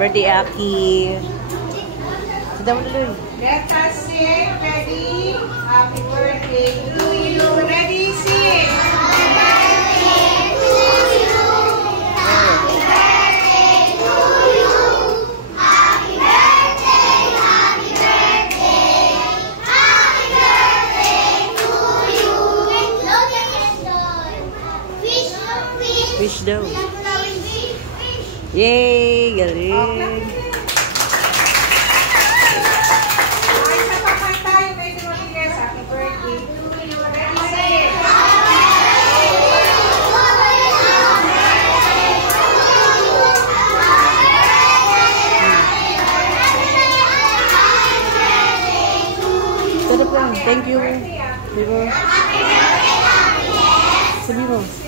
Birthday, Aki. Sit down, Lulu. Let us sing. Ready? Happy birthday to you. Ready? Sing. Happy birthday to you. Happy birthday to you. Happy birthday. Happy birthday. Happy birthday to you. Wish daw. Yay! Galing! Isa pa kayo tayo. Medyo mabilis. Happy birthday to you. Ready? Sing. Thank you. Sabi mo.